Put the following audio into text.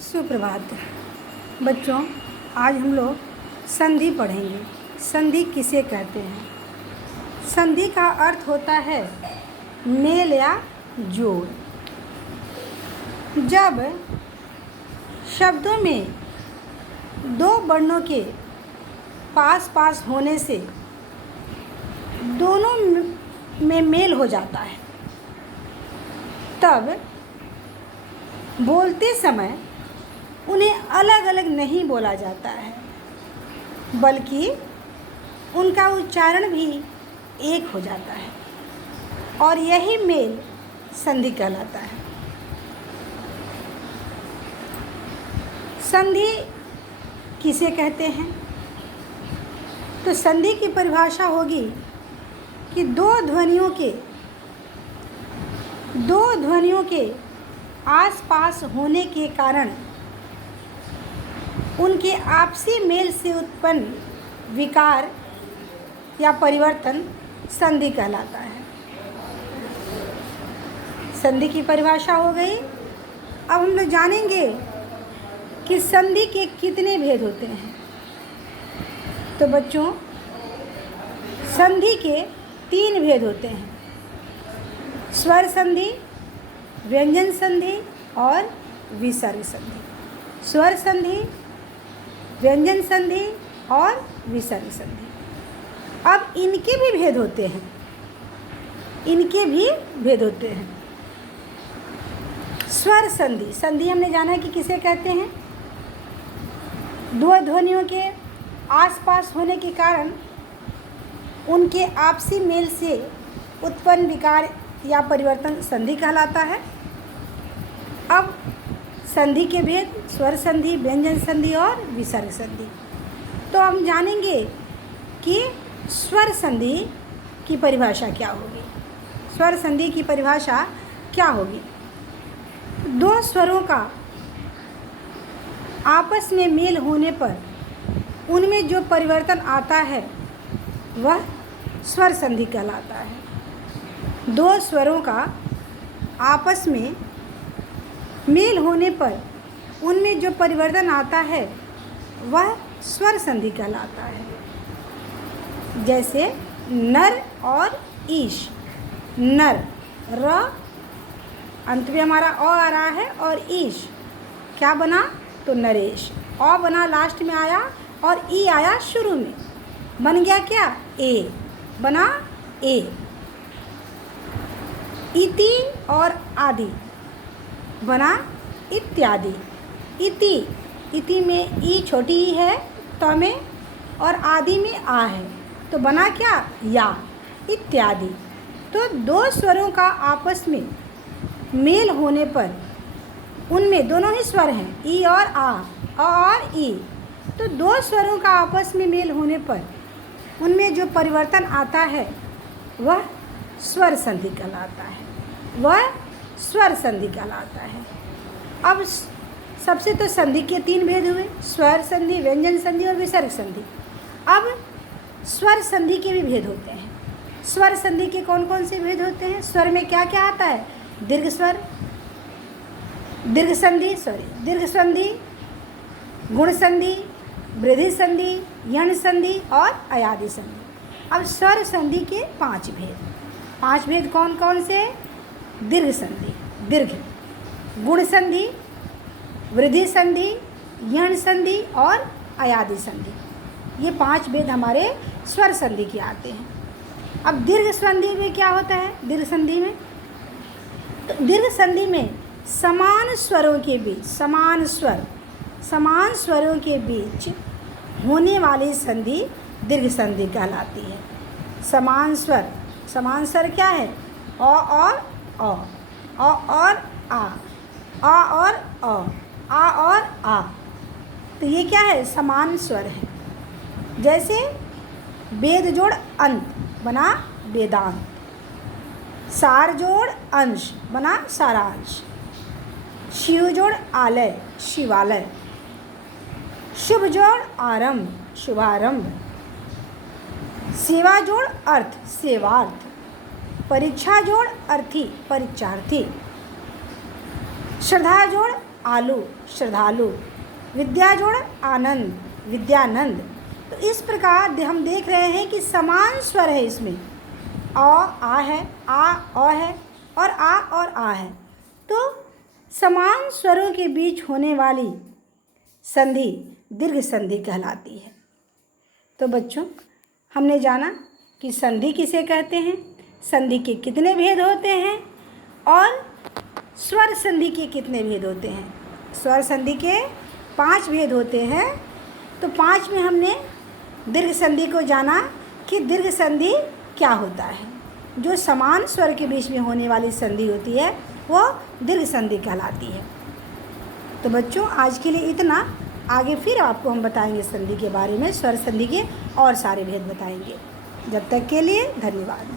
सुप्रभात बच्चों। आज हम लोग संधि पढ़ेंगे। संधि किसे कहते हैं? संधि का अर्थ होता है मेल या जोड़। जब शब्दों में दो वर्णों के पास पास होने से दोनों में मेल हो जाता है, तब बोलते समय उन्हें अलग अलग नहीं बोला जाता है, बल्कि उनका उच्चारण भी एक हो जाता है और यही मेल संधि कहलाता है। संधि किसे कहते हैं? तो संधि की परिभाषा होगी कि दो ध्वनियों के आसपास होने के कारण उनके आपसी मेल से उत्पन्न विकार या परिवर्तन संधि कहलाता है। संधि की परिभाषा हो गई। अब हम लोग जानेंगे कि संधि के कितने भेद होते हैं। तो बच्चों, संधि के 3 भेद होते हैं: स्वर संधि, व्यंजन संधि और विसर्ग संधि। स्वर संधि, व्यंजन संधि और विसर्ग संधि। अब इनके भी भेद होते हैं। स्वर संधि। संधि हमने जाना कि किसे कहते हैं? दो ध्वनियों के आसपास होने के कारण उनके आपसी मेल से उत्पन्न विकार या परिवर्तन संधि कहलाता है। अब संधि के भेद: स्वर संधि, व्यंजन संधि और विसर्ग संधि। तो हम जानेंगे कि स्वर संधि की परिभाषा क्या होगी। स्वर संधि की परिभाषा क्या होगी? दो स्वरों का आपस में मेल होने पर उनमें जो परिवर्तन आता है वह स्वर संधि कहलाता है। दो स्वरों का आपस में मेल होने पर उनमें जो परिवर्तन आता है वह स्वर संधि कहलाता है। जैसे नर और ईश। नर, र अंत में हमारा अ आ रहा है, और ईश क्या बना? तो नरेश। अ बना, लास्ट में आया, और ई आया शुरू में, बन गया क्या? ए बना, ए। इति और आदि बना इत्यादि। इति में ई छोटी ई है त में, और आदि में आ है, तो बना क्या? या। इत्यादि। तो दो स्वरों का आपस में मेल होने पर उनमें दोनों ही स्वर हैं, ई और आ, और ई। तो दो स्वरों का आपस में मेल होने पर उनमें जो परिवर्तन आता है वह स्वर संधि कहलाता है। अब सबसे तो संधि के 3 भेद हुए: स्वर संधि, व्यंजन संधि और विसर्ग संधि। अब स्वर संधि के भी भेद होते हैं। स्वर संधि के कौन कौन से भेद होते हैं? स्वर में क्या क्या आता है? दीर्घ स्वर, दीर्घ संधि, गुण संधि, वृद्धि संधि, यण संधि और अयादि संधि। अब स्वर संधि के 5 भेद कौन कौन से? दीर्घ संधि, दीर्घ, गुण संधि, वृद्धि संधि, यण संधि और अयादि संधि। ये 5 भेद हमारे स्वर संधि के आते हैं। अब दीर्घ संधि में क्या होता है? दीर्घ संधि में समान स्वरों के बीच होने वाली संधि दीर्घ संधि कहलाती है। समान स्वर क्या है? अ और अ, अ और आ, आ और अ, आ और आ। तो ये क्या है? समान स्वर है। जैसे वेद जोड़ अंत बना वेदांत, सार जोड़ अंश बना सारांश, शिव जोड़ आलय शिवालय, शुभ जोड़ आरंभ शुभारंभ, सेवा जोड़ अर्थ सेवार्थ, परीक्षा जोड़ अर्थी परीक्षार्थी, श्रद्धा जोड़ आलू श्रद्धालु, विद्या जोड़ आनंद विद्यानंद। तो इस प्रकार हम देख रहे हैं कि समान स्वर है इसमें, आ है, आ औ है और आ और आ है। तो समान स्वरों के बीच होने वाली संधि दीर्घ संधि कहलाती है। तो बच्चों, हमने जाना कि संधि किसे कहते हैं, संधि के कितने भेद होते हैं और स्वर संधि के कितने भेद होते हैं। स्वर संधि के 5 भेद होते हैं। तो 5 में हमने दीर्घ संधि को जाना कि दीर्घ संधि क्या होता है। जो समान स्वर के बीच में होने वाली संधि होती है वो दीर्घ संधि कहलाती है। तो बच्चों, आज के लिए इतना। आगे फिर आपको हम बताएंगे संधि के बारे में, स्वर संधि के और सारे भेद बताएंगे। जब तक के लिए धन्यवाद।